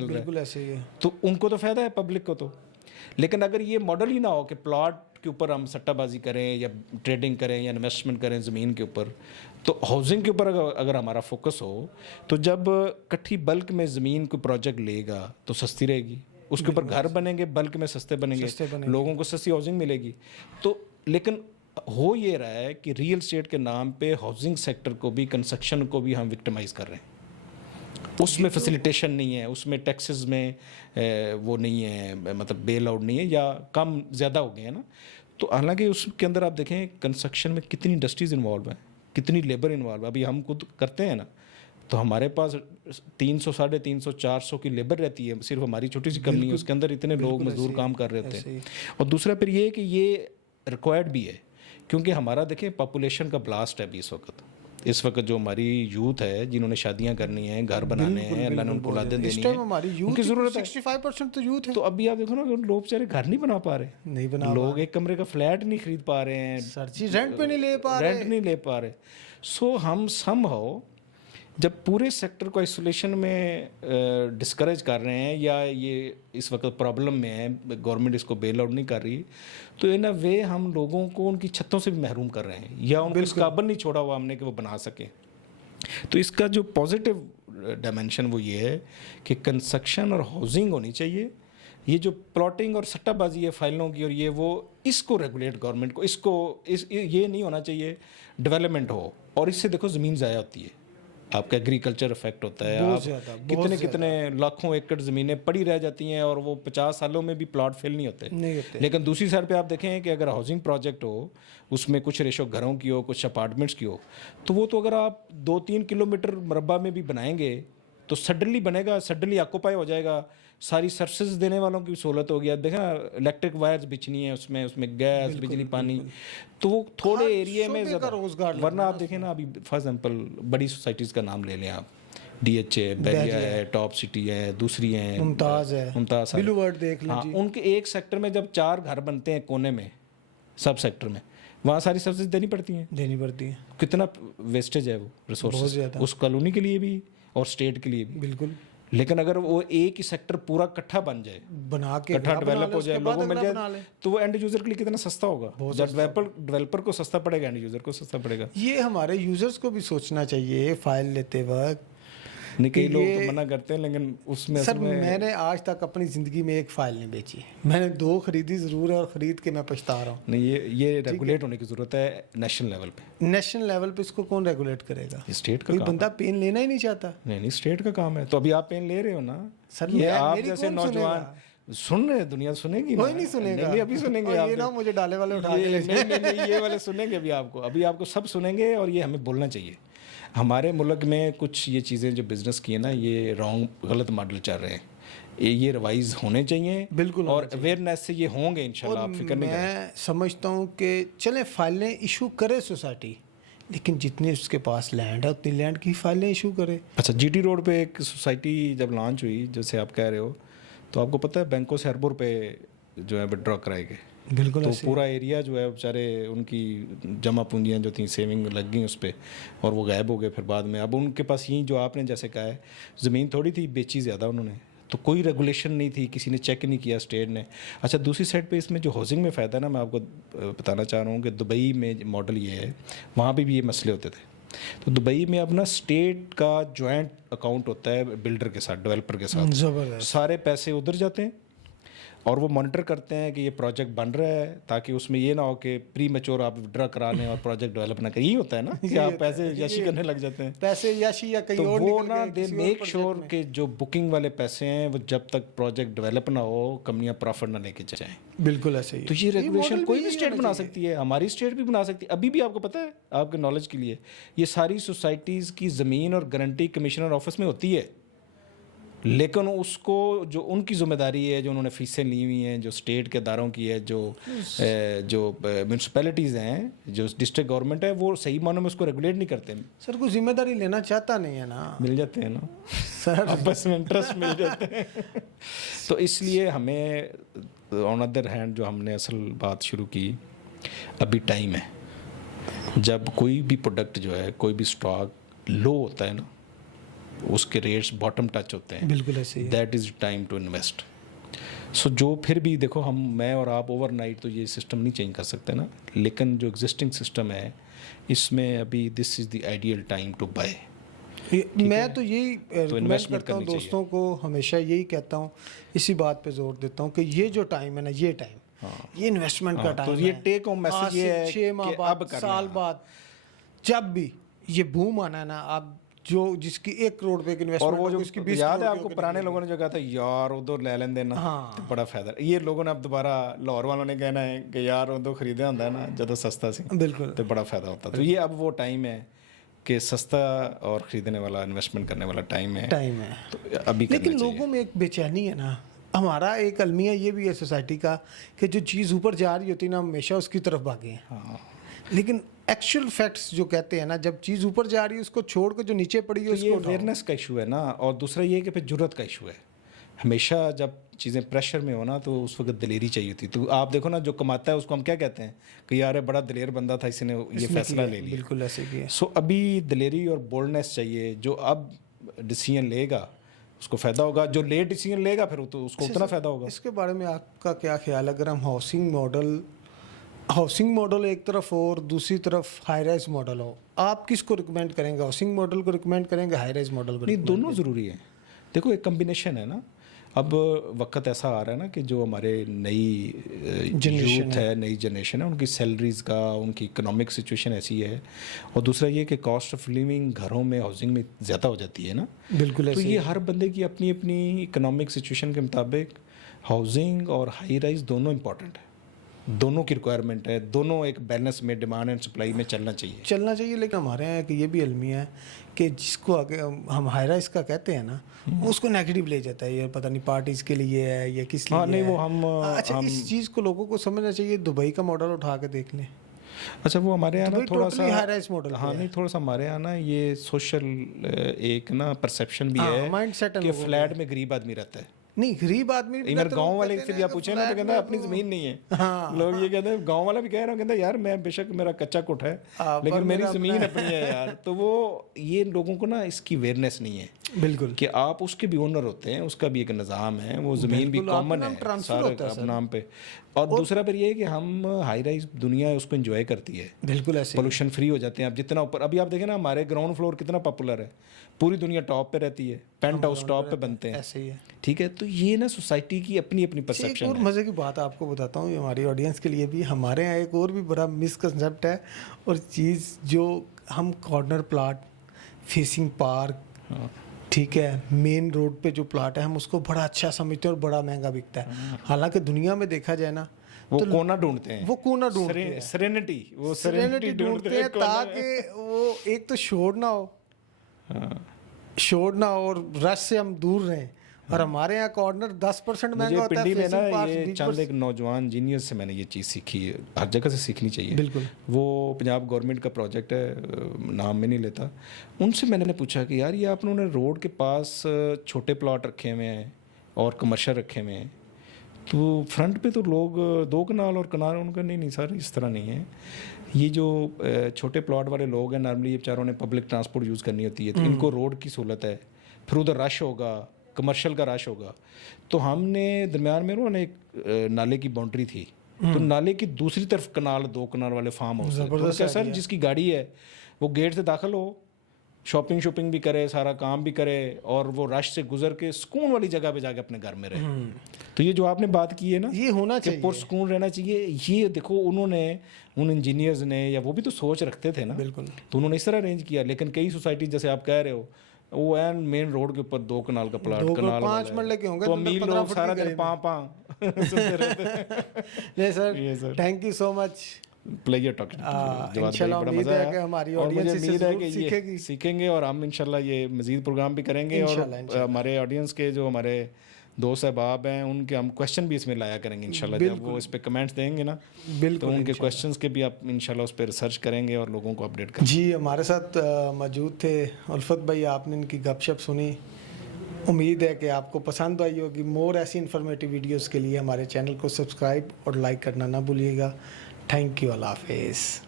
मिल रहा है, बिल्कुल ऐसे ही है। तो उनको तो फ़ायदा है, पब्लिक को तो। लेकिन अगर ये मॉडल ही ना हो कि प्लॉट के ऊपर हम सट्टाबाजी करें या ट्रेडिंग करें या इन्वेस्टमेंट करें ज़मीन के ऊपर, तो हाउसिंग के ऊपर अगर हमारा फोकस हो, तो जब कट्ठी बल्क में ज़मीन कोई प्रोजेक्ट लेगा तो सस्ती रहेगी, उसके ऊपर घर बनेंगे बल्क में सस्ते बनेंगे, लोगों को सस्ती हाउसिंग मिलेगी। तो लेकिन हो ये रहा है कि रियल एस्टेट के नाम पे हाउसिंग सेक्टर को भी, कंस्ट्रक्शन को भी हम विक्टिमाइज़ कर रहे हैं। उसमें फैसिलिटेशन नहीं है, उसमें टैक्सेस में वो नहीं है, मतलब बेल आउट नहीं है या कम ज़्यादा हो गए हैं ना। तो हालांकि उसके अंदर आप देखें कंस्ट्रक्शन में कितनी इंडस्ट्रीज़ इन्वॉल्व हैं, कितनी लेबर इन्वॉल्व है। अभी हम खुद करते हैं ना, तो हमारे पास 300, 350, 400 की लेबर रहती है, सिर्फ हमारी छोटी सी कंपनी है, उसके अंदर इतने लोग मजदूर काम कर रहे होते हैं। और दूसरा फिर ये कि ये रिक्वायर्ड भी है, क्योंकि हमारा देखें पॉपुलेशन का ब्लास्ट है अभी इस वक्त जो हमारी यूथ है, जिन्होंने शादियां करनी है, घर बनाने हैं, अल्लाह ने उनको औलादें देनी है, उनकी ज़रूरत है। 65% तो यूथ है। तो अभी आप देखो ना, लोग बेचारे घर नहीं बना पा रहे, नहीं बना, लोग एक कमरे का फ्लैट नहीं खरीद पा रहे हैं, सर जी रेंट पे नहीं ले पा रहे। सो हम समहाउ जब पूरे सेक्टर को आइसोलेशन में डिस्करेज कर रहे हैं या ये इस वक्त प्रॉब्लम में है, गवर्नमेंट इसको बेल आउट नहीं कर रही, तो इन अ वे हम लोगों को उनकी छतों से भी महरूम कर रहे हैं या उनको इस काबिल नहीं छोड़ा हुआ हमने कि वो बना सके। तो इसका जो पॉजिटिव डायमेंशन वो ये है कि कंस्ट्रक्शन और हाउसिंग होनी चाहिए। ये जो प्लॉटिंग और सट्टाबाजी है फाइलों की और ये वो, इसको रेगुलेट गवर्नमेंट को, ये नहीं होना चाहिए डेवलपमेंट हो। और इससे देखो ज़मीन ज़ाया होती है, आपका एग्रीकल्चर इफेक्ट होता है, आप कितने लाखों एकड़ ज़मीनें पड़ी रह जाती हैं और वो 50 सालों में भी प्लॉट फेल नहीं होते। लेकिन दूसरी साइड पे आप देखें कि अगर हाउसिंग प्रोजेक्ट हो, उसमें कुछ रेशो घरों की हो, कुछ अपार्टमेंट्स की हो, तो वो तो अगर आप 2-3 किलोमीटर मरबा में भी बनाएंगे तो सडनली बनेगा, सडनली ऑक्यूपाई हो जाएगा, सारी सर्विसेज देने वालों की भी सहूलत होगी। आप देखें ना, इलेक्ट्रिक वायर्स बिछनी है उसमें गैस, बिजली, पानी, तो वो थोड़े एरिया में ज़्यादा। वरना आप देखें ना, अभी फॉर एग्जांपल बड़ी सोसाइटीज़ का नाम ले लें आप, DH है, बैरिया है, टॉप सिटी है, दूसरी हैं मुमताज़ है, ब्लू वर्ल्ड देख लीजिए। उनके एक सेक्टर में जब 4 घर बनते हैं कोने में, सब सेक्टर में, वहाँ सारी सर्विस देनी पड़ती हैं। कितना वेस्टेज है वो रिसोर्स उस कॉलोनी के लिए भी और स्टेट के लिए भी। बिल्कुल। लेकिन अगर वो एक ही सेक्टर पूरा इकट्ठा बन जाए, बना के इकट्ठा डेवलप हो जाए, लोगों मिल जाए, तो वो एंड यूजर के लिए कितना सस्ता होगा। जब डेवलपर को सस्ता पड़ेगा, एंड यूजर को सस्ता पड़ेगा। ये हमारे यूजर्स को भी सोचना चाहिए फाइल लेते वक्त। नहीं, कई लोग तो मना करते हैं, लेकिन उसमें सर मैंने आज तक अपनी ज़िंदगी में एक फ़ाइल नहीं बेची। मैंने 2 खरीदी ज़रूर है और ख़रीद के मैं पछता रहा हूँ। नहीं, ये रेगुलेट होने की ज़रूरत है नेशनल लेवल पे। नेशनल लेवल पे इसको कौन रेगुलेट करेगा? स्टेट का कोई बंदा पेन लेना ही नहीं चाहता। नहीं, स्टेट का काम है। तो अभी आप पेन ले रहे हो ना सर, ये आप जैसे नौजवान सुन रहे हैं, दुनिया सुनेगी, कोई नहीं सुनेगा। नहीं, अभी सुनेंगे आप। ये ना मुझे डाले वाले उठा के ले जाए। नहीं, ये वाले सुनेंगे अभी आपको सब सुनेंगे, और ये हमें बोलना चाहिए। हमारे मुल्क में कुछ ये चीज़ें जो बिज़नेस की है ना, ये गलत मॉडल चल रहे हैं, ये रिवाइज होने चाहिए। बिल्कुल। और अवेयरनेस से ये होंगे इंशाल्लाह, आप फिक्र नहीं करें। मैं समझता हूँ कि चलें फाइलें इशू करे सोसाइटी, लेकिन जितनी उसके पास लैंड है उतनी लैंड की फाइलें इशू करे। अच्छा, GT रोड पे एक सोसाइटी जब लॉन्च हुई, जैसे आप कह रहे हो, तो आपको पता है बैंकों से अरबों रुपए जो है विड्रॉ कराए गए। बिल्कुल। तो पूरा एरिया जो है बेचारे, उनकी जमा पूंजियाँ जो थी सेविंग लग गई उस पर, और वो गायब हो गए फिर बाद में। अब उनके पास यही जो आपने जैसे कहा है, ज़मीन थोड़ी थी, बेची ज़्यादा उन्होंने, तो कोई रेगुलेशन नहीं थी, किसी ने चेक नहीं किया स्टेट ने। अच्छा, दूसरी साइड पे इसमें जो हाउसिंग में फ़ायदा है ना, मैं आपको बताना चाह रहा हूँ कि दुबई में मॉडल ये है, वहाँ भी ये मसले होते थे। तो दुबई में अपना स्टेट का जॉइंट अकाउंट होता है बिल्डर के साथ, डेवलपर के साथ, सारे पैसे उधर जाते हैं और वो मॉनिटर करते हैं कि ये प्रोजेक्ट बन रहा है, ताकि उसमें ये ना हो कि प्री मैच्योर आप विड्रॉ करा लें और प्रोजेक्ट डेवलप ना करें। यही होता है ना कि आप पैसे याशी करने लग जाते हैं, पैसे याशी या कहीं और, तो वो ना दे मेक श्योर कि जो बुकिंग वाले पैसे हैं वो जब तक प्रोजेक्ट डेवलप ना हो, कंपनियां प्रॉफिट ना लेके जाएं। बिल्कुल ऐसे ही। तो ये रेगुलेशन कोई भी स्टेट बना सकती है, हमारी स्टेट भी बना सकती है। अभी भी आपको पता है, आपके नॉलेज के लिए, ये सारी सोसाइटीज़ की ज़मीन और गारंटी कमिश्नर ऑफिस में होती है, लेकिन उसको जो उनकी ज़िम्मेदारी है, जो उन्होंने फीसें ली हुई हैं, जो स्टेट के अदारों की है, जो म्यूनसिपैलिटीज़ हैं, जो डिस्ट्रिक्ट गवर्नमेंट है, वो सही मानों में उसको रेगुलेट नहीं करते। सर कोई जिम्मेदारी लेना चाहता नहीं है ना, मिल जाते हैं ना सर, आपस में इंटरेस्ट मिल जाते हैं। तो इसलिए हमें ऑन अदर हैंड जो हमने असल बात शुरू की, अभी टाइम है। जब कोई भी प्रोडक्ट जो है, कोई भी स्टॉक लो होता है ना, اس کے ریٹس باٹم ٹچ ہوتے ہیں, بالکل ایسے ہی. That is time to invest. So جو پھر بھی دیکھو میں اور آپ اوور نائٹ تو یہ سسٹم نہیں چینج کر سکتے نا, لیکن جو ایگزسٹنگ سسٹم ہے اس میں ابھی this is the ideal time to buy. میں تو یہی ریکمینڈ کرتا ہوں دوستوں کو, ہمیشہ یہی کہتا ہوں, اسی بات پہ زور دیتا ہوں کہ یہ جو ٹائم ہے نا, یہ ٹائم یہ انویسٹمنٹ کا ٹائم ہے. تو یہ ٹیک ہوم میسج یہ ہے 6 ماہ بعد, سال بعد, جب بھی یہ بوم آنا ہے نا, آپ جو جس کی 1 کروڑ پہ انویسٹمنٹ, اور وہ جو اس کی یاد ہے آپ کو پرانے لوگوں نے جو کہا تھا یار ادھر لے لیں دینا تو بڑا فائدہ, یہ لوگوں نے اب دوبارہ لاہور والوں نے کہنا ہے کہ یار ادھر خریدے ہوتا ہے نا جدو سستا سی, بالکل تو بڑا فائدہ ہوتا. تو یہ اب وہ ٹائم ہے کہ سستا اور خریدنے والا, انویسٹمنٹ کرنے والا ٹائم ہے. تو ابھی لیکن لوگوں میں ایک بے چینی ہے نا, ہمارا ایک المیہ یہ بھی ہے سوسائٹی کا کہ جو چیز اوپر جا رہی ہوتی ہے نا, ہمیشہ اس کی طرف بھاگے ہیں. لیکن ایکچوئل فیکٹس جو کہتے ہیں نا, جب چیز اوپر جا رہی ہے اس کو چھوڑ کے جو نیچے پڑی ہے اس یہ کو اویئرنیس کا ایشو ہے نا, اور دوسرا یہ کہ پھر جرت کا ایشو ہے. ہمیشہ جب چیزیں پریشر میں ہونا تو اس وقت دلیری چاہیے ہوتی. تو آپ دیکھو نا, جو کماتا ہے اس کو ہم کیا کہتے ہیں کہ یار بڑا دلیر بندہ تھا, اس نے یہ فیصلہ لے لیا. بالکل ایسے ہی ہے. سو ابھی دلیری اور بولڈنیس چاہیے. جو اب ڈیسیژن لے گا اس کو فائدہ ہوگا, جو لیٹ ڈیسیژن لے گا پھر تو اس کو اتنا فائدہ ہوگا. اس کے بارے میں آپ کا کیا خیال ہے؟ اگر ہم ہاؤسنگ ماڈل ایک طرف اور دوسری طرف ہائی رائز ماڈل ہو, آپ کس کو ریکمینڈ کریں گے؟ ہاؤسنگ ماڈل کو ریکمینڈ کریں گے, ہائی رائز ماڈل کو؟ نہیں, دونوں ضروری ہیں. دیکھو ایک کمبینیشن ہے نا. اب وقت ایسا آ رہا ہے نا کہ جو ہمارے نئی یوتھ ہے, نئی جنریشن ہے, ان کی سیلریز کا, ان کی اکنامک سچویشن ایسی ہے, اور دوسرا یہ کہ کاسٹ آف لیونگ گھروں میں, ہاؤسنگ میں زیادہ ہو جاتی ہے نا. بالکل. تو یہ ہر بندے کی اپنی اپنی اکنامک سچویشن کے مطابق ہاؤسنگ اور ہائی رائز دونوں امپورٹنٹ ہے, دونوں کی ریکوائرمنٹ ہے, دونوں ایک بیلنس میں, ڈیمانڈ اینڈ سپلائی میں چلنا چاہیے. لیکن ہمارے یہاں کہ یہ بھی المیہ ہے کہ جس کو آگے ہم ہائی رائز کا کہتے ہیں نا, اس کو نیگیٹو لے جاتا ہے, یہ پتہ نہیں پارٹیز کے لیے ہے یا کس لیے. نہیں وہ ہم اچھا, اس چیز کو لوگوں کو سمجھنا چاہیے. دبئی کا ماڈل اٹھا کے دیکھ لیں. اچھا وہ ہمارے یہاں نا تھوڑا سا ہائی رائز ماڈل, ہاں نہیں تھوڑا سا ہمارے یہاں نا یہ سوشل ایک نا پرسیپشن بھی ہے کہ فلیٹ میں غریب آدمی رہتا ہے. نہیں, غریب آدمی ایون گاؤں والے سے بھی آپ پوچھیں نا تو کہتے ہیں اپنی زمین نہیں ہے. لوگ یہ کہتے ہیں, گاؤں والا بھی کہہ رہا ہوں, کہتا ہے یار میں بے شک میرا کچا کوٹھ ہے لیکن میری زمین اپنی ہے یار. تو وہ یہ لوگوں کو نا اس کی اویئرنیس نہیں ہے. بالکل, کہ آپ اس کے بھی اونر ہوتے ہیں, اس کا بھی ایک نظام ہے, وہ زمین بھی کامن ہے سارے اپنے نام پہ. اور دوسرا پھر یہ ہے کہ ہم ہائی رائز دنیا اس کو انجوائے کرتی ہے, بالکل ایسے پولوشن فری ہو جاتے ہیں. اب جتنا اوپر, ابھی آپ دیکھیں نا ہمارے گراؤنڈ فلور کتنا پاپولر ہے, پوری دنیا ٹاپ پہ رہتی ہے, پینٹ ہاؤس ٹاپ پہ بنتے ہیں. ایسے ہی ہے. ٹھیک ہے, تو یہ نا سوسائٹی کی اپنی اپنی پرسیپشن ہے. ایک اور مزے کی بات آپ کو بتاتا ہوں, ہماری آڈینس کے لیے بھی, ہمارے یہاں ایک اور بھی بڑا مسکنسیپٹ ہے اور چیز, جو ہم کارنر پلاٹ فیسنگ پارک, ٹھیک ہے, مین روڈ پہ جو پلاٹ ہے, ہم اس کو بڑا اچھا سمجھتے ہیں اور بڑا مہنگا بکتا ہے. حالانکہ دنیا میں دیکھا جائے نا, وہ کونا ڈھونڈتے ہیں, وہ کونا ڈھونڈتے ہیں, سرینٹی ڈھونڈتے ہیں تاکہ وہ ایک تو شور نہ ہو, اور رش سے ہم دور رہیں. اور ہمارے یہاں کارنر 10% مہنگا ہوتا ہے. پنڈی میں نا یہ چند ایک نوجوان جینیئر سے میں نے یہ چیز سیکھی ہے, ہر جگہ سے سیکھنی چاہیے. بالکل. وہ پنجاب گورنمنٹ کا پروجیکٹ ہے, نام میں نہیں لیتا. ان سے میں نے پوچھا کہ یار یہ آپ نے روڈ کے پاس چھوٹے پلاٹ رکھے ہوئے ہیں اور کمرشل رکھے ہوئے ہیں, تو فرنٹ پہ تو لوگ 2 کنال اور کنال, ان کا نہیں سر اس طرح نہیں ہے. یہ جو چھوٹے پلاٹ والے لوگ ہیں, نارملی یہ بیچاروں نے پبلک ٹرانسپورٹ یوز کرنی ہوتی ہے, تو ان کو روڈ کی سہولت ہے, پھر ادھر رش ہوگا, کمرشل کا رش ہوگا. تو ہم نے درمیان میں انہوں نے ایک نالے کی باؤنڈری تھی, تو نالے کی دوسری طرف کنال, 2 کنال والے فارم ہاؤس ہیں. سر جس کی گاڑی ہے وہ گیٹ سے داخل ہو, شاپنگ بھی کرے, سارا کام بھی کرے, اور وہ رش سے گزر کے سکون والی جگہ پہ جا کے اپنے گھر میں رہے. تو یہ جو آپ نے بات کی ہے نا, یہ ہونا چاہیے, پرسکون رہنا چاہیے. یہ دیکھو انہوں نے, ان انجینئرز نے, یا وہ بھی تو سوچ رکھتے تھے نا, بالکل, تو انہوں نے اس طرح ارینج کیا. لیکن کئی سوسائٹی جیسے آپ کہہ رہے ہو, وہ این مین روڈ کے اوپر 2 کنال کا پلاٹ, کنال 5 مرلے کے ہوں گے, تو امیر لوگ سارا دن پاں سنتے رہتے ہیں. Sir thank you so much. Player talking. انشاءاللہ امید ہے کہ ہماری آڈینس سے سیکھیں گے, اور ہم انشاءاللہ یہ مزید پروگرام بھی کریں گے, اور ہمارے آڈینس کے جو ہمارے دوست احباب ہیں ان کے ہم کویشچن بھی اس میں لایا کریں گے انشاءاللہ. جب وہ اس پہ کمنٹس دیں گے نا, تو ان کے کویشچنس کے بھی آپ انشاءاللہ اس پہ ریسرچ کریں گے اور لوگوں کو اپڈیٹ کریں گے. جی, ہمارے ساتھ موجود تھے الفت بھائی, آپ نے ان کی گپ شپ سنی. امید ہے کہ آپ کو پسند آئی ہوگی. مور ایسی انفارمیٹیو ویڈیوز کے لیے ہمارے چینل کو سبسکرائب اور لائک کرنا نہ بھولیے گا. تھینک یو, اللہ حافظ.